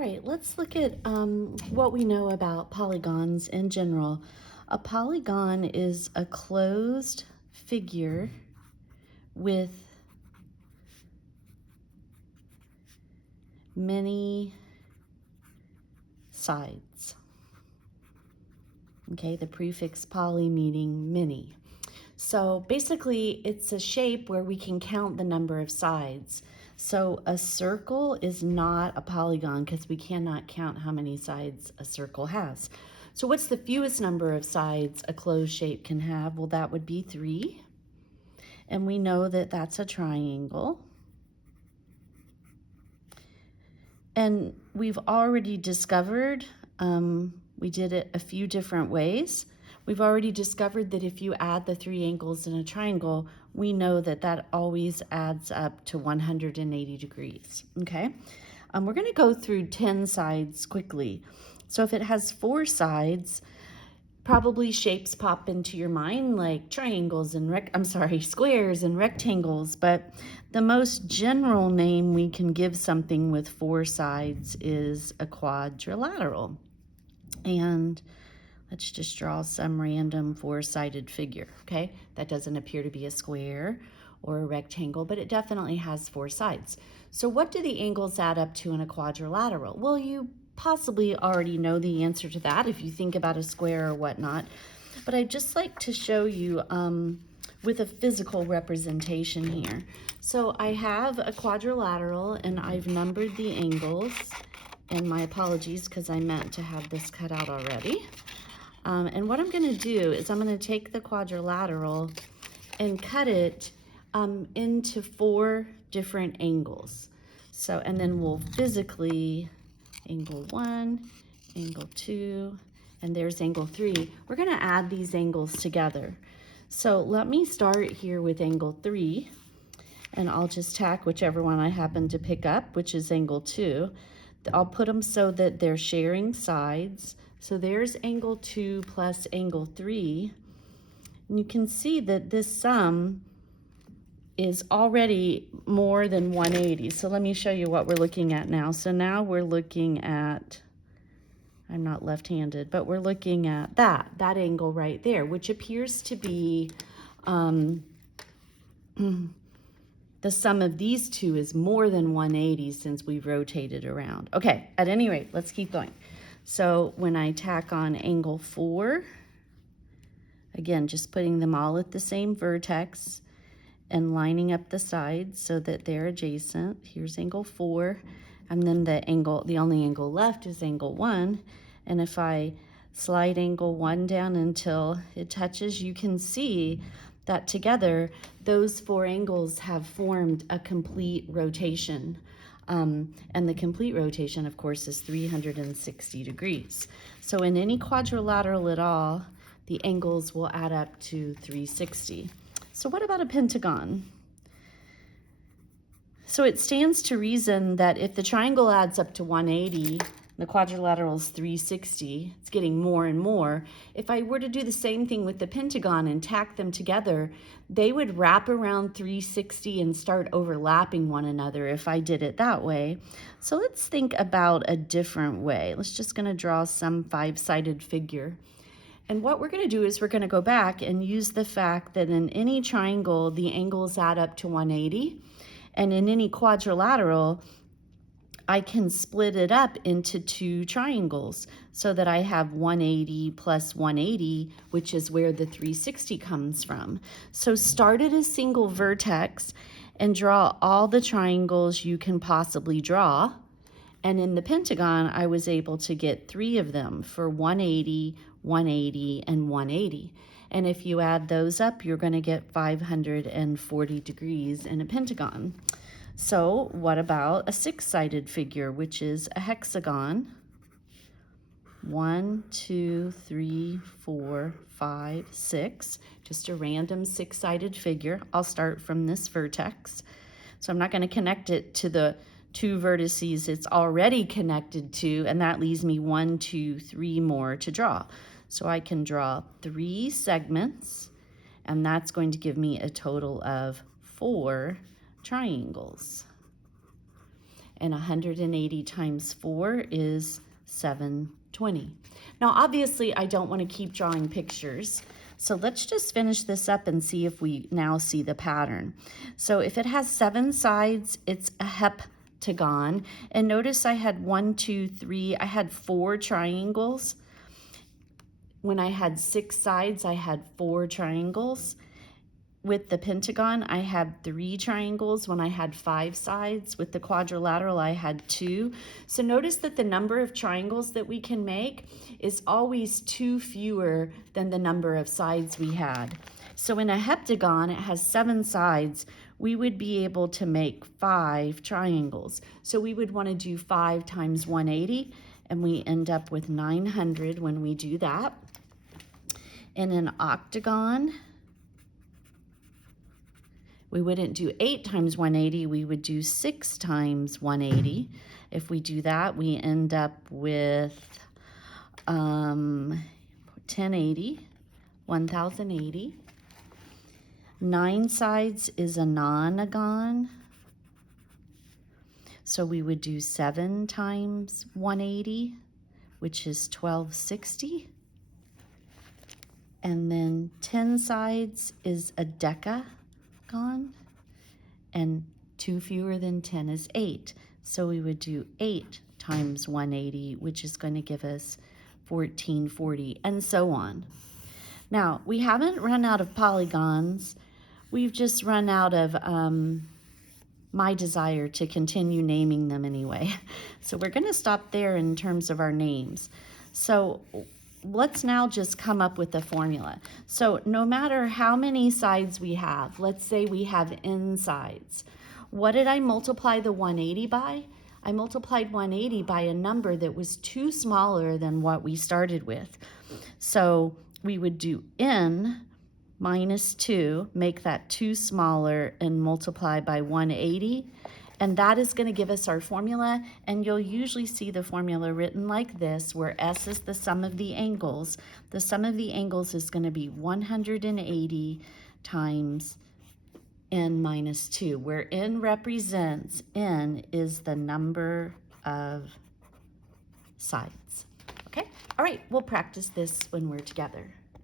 right, let's look at what we know about polygons in general. A polygon is a closed figure with many sides. Okay, the prefix poly meaning many. So basically, it's a shape where we can count the number of sides. So a circle is not a polygon because we cannot count how many sides a circle has. So what's the fewest number of sides a closed shape can have? Well, that would be 3. And we know that that's a triangle. And we've already discovered, we did it a few different ways. We've already discovered that if you add the 3 angles in a triangle, we know that that always adds up to 180 degrees, okay? We're gonna go through 10 sides quickly. So if it has 4 sides, probably shapes pop into your mind like triangles and squares and rectangles, but the most general name we can give something with 4 sides is a quadrilateral. And let's just draw some random 4-sided figure, okay? That doesn't appear to be a square or a rectangle, but it definitely has 4 sides. So what do the angles add up to in a quadrilateral? Well, you possibly already know the answer to that if you think about a square or whatnot, but I'd just like to show you with a physical representation here. So I have a quadrilateral and I've numbered the angles, and my apologies because I meant to have this cut out already. And what I'm going to do is I'm going to take the quadrilateral and cut it into 4 different angles. So, and then we'll physically angle 1, angle 2, and there's angle 3. We're going to add these angles together. So let me start here with angle 3, and I'll just tack whichever one I happen to pick up, which is angle 2. I'll put them so that they're sharing sides. So there's angle 2 plus angle 3. And you can see that this sum is already more than 180. So let me show you what we're looking at now. So now we're looking at, I'm not left-handed, but we're looking at that angle right there, which appears to be the sum of these two is more than 180 since we've rotated around. Okay, at any rate, let's keep going. So when I tack on angle 4, again, just putting them all at the same vertex and lining up the sides so that they're adjacent. Here's angle 4, and then the only angle left is angle 1. And if I slide angle 1 down until it touches, you can see that together those 4 angles have formed a complete rotation. And the complete rotation, of course, is 360 degrees. So in any quadrilateral at all, the angles will add up to 360. So what about a pentagon? So it stands to reason that if the triangle adds up to 180, the quadrilateral is 360, it's getting more and more. If I were to do the same thing with the pentagon and tack them together, they would wrap around 360 and start overlapping one another if I did it that way. So let's think about a different way. Let's just gonna draw some 5-sided figure. And what we're going to do is we're going to go back and use the fact that in any triangle, the angles add up to 180. And in any quadrilateral, I can split it up into 2 triangles so that I have 180 plus 180, which is where the 360 comes from. So start at a single vertex and draw all the triangles you can possibly draw. And in the pentagon, I was able to get 3 of them for 180, 180, and 180. And if you add those up, you're going to get 540 degrees in a pentagon. So what about a 6-sided figure, which is a hexagon? 1, 2, 3, 4, 5, 6. Just a random 6-sided figure. I'll start from this vertex. So I'm not going to connect it to the 2 vertices it's already connected to, and that leaves me 1, 2, 3 more to draw. So I can draw 3 segments, and that's going to give me a total of 4 triangles. and 180 times 4 is 720. Now, obviously, I don't want to keep drawing pictures, so let's just finish this up and see if we now see the pattern. So if it has 7 sides, it's a heptagon. And notice I had 1, 2, 3, I had 4 triangles. When I had 6 sides, I had 4 triangles. With the pentagon, I had 3 triangles. When I had 5 sides, with the quadrilateral, I had 2. So notice that the number of triangles that we can make is always 2 fewer than the number of sides we had. So in a heptagon, it has 7 sides. We would be able to make 5 triangles. So we would want to do 5 times 180, and we end up with 900 when we do that. In an octagon, we wouldn't do 8 times 180, we would do 6 times 180. If we do that, we end up with 1080, 1080. 9 sides is a nonagon, so we would do 7 times 180, which is 1260. And then 10 sides is a decagon, and 2 fewer than 10 is 8. So we would do 8 times 180, which is going to give us 1440, and so on. Now, we haven't run out of polygons. We've just run out of my desire to continue naming them anyway. So we're going to stop there in terms of our names. So let's now just come up with a formula. So no matter how many sides we have, let's say we have n sides. What did I multiply the 180 by? I multiplied 180 by a number that was 2 smaller than what we started with. So we would do n minus 2, make that 2 smaller, and multiply by 180. And that is going to give us our formula, and you'll usually see the formula written like this, where S is the sum of the angles. The sum of the angles is going to be 180 times n minus 2, where n represents, n is the number of sides. Okay? All right, we'll practice this when we're together.